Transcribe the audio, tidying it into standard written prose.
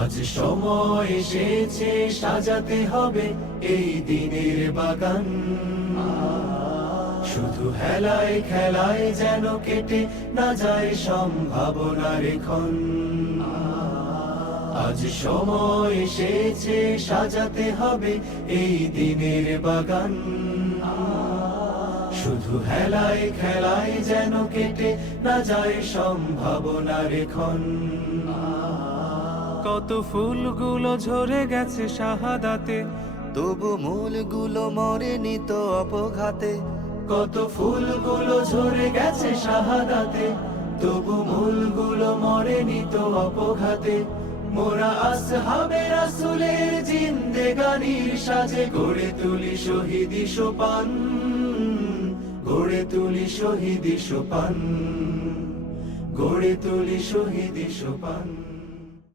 আজ সময় এসেছে সাজাতে হবে এই দিনের বাগান। শুধু হেলায় খেলায় যেন কেটে না যায় সম্ভাবনার ক্ষণ। আজ সময় এসেছে সাজাতে হবে এই দিনের বাগান। শুধু হেলায় খেলায় যেন কেটে না যায় সম্ভাবনার ক্ষণ। কত ফুলগুলো ঝরে গেছে শাহাদাতে, তবু মূলগুলো মরেনি তো অপঘাতে। কত ফুলগুলো ঝরে গেছে শাহাদাতে, তবু মূলগুলো মরেনি তো অপঘাতে। মোরা আসহাবে রাসূলের জিন্দেগানির সাজে গড়ে তুলি শহীদি সোপান, গড়ে তুলি শহীদি সোপান, গড়ে তুলি শহীদি সোপান।